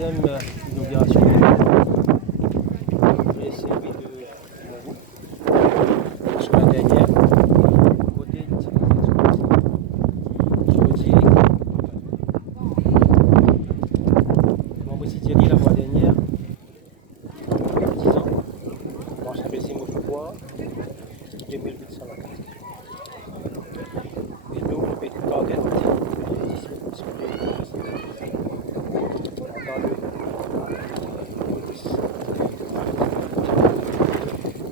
deuxième inauguration. J'ai servi de sur la dernière. Côté jeudi. Moi aussi j'ai dit la fois dernière. 10 ans. Moi j'avais ces mots de pouvoir. 2800 la carte. Et nous, on fait du target.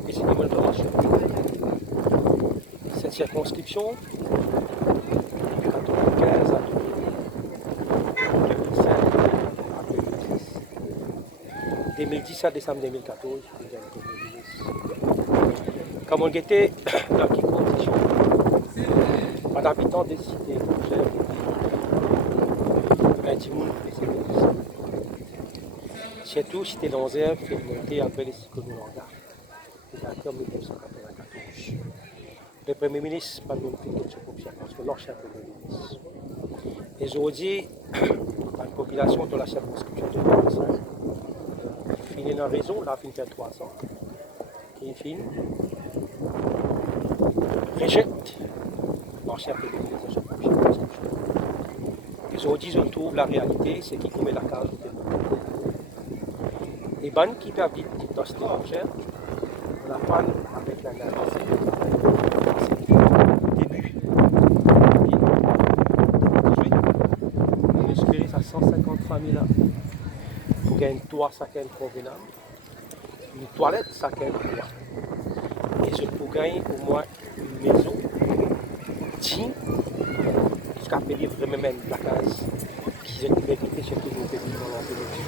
Et c'est des bonnes formations. Cette circonscription, 1995 à 2005 à 2010. 2010 à décembre 2014, je suis comme on était dans quelle condition, pas d'habitants décidé pour faire 20 000 et c'est bien. Surtout si c'était dans un fait monter après les cyclones Langa. C'est en 1994. Le Premier ministre n'a pas même fait quelque chose parce que l'ancien Premier ministre. Et aujourd'hui, la population de la circonscription de 2005, qui finit dans la raison, là, finit à 300, qui finit, rejette l'ancien Premier ministre de la circonscription. Et aujourd'hui, je trouve la réalité, c'est qu'il commet la case de les bandes qui peuvent dire dans cette marché, on a pas avec la navette. Début 2018, on a espéré à 153 000 ans pour gagner une toit, ça gagne convenable, une toilette, ça gagne quoi. Et je peux gagner au moins une maison, digne, jusqu'à payer vraiment même la case qui est mérité sur tous nos pays dans l'environnement.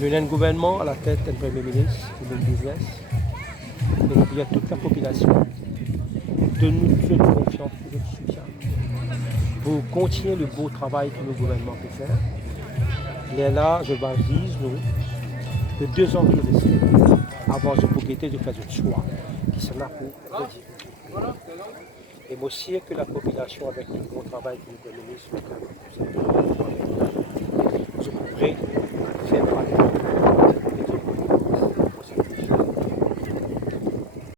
Nous avons un gouvernement à la tête d'un Premier ministre, de business, et il y a toute la population de nous faire confiance, de notre soutien, pour continuer le beau travail que le gouvernement peut faire. Et là, je bavise, nous, de 2 ans qui restent, avant de propriété de faire un choix qui s'en a pour redire. Et moi aussi que la population, avec le bon travail que le Premier ministre fait, je pourrais faire parler.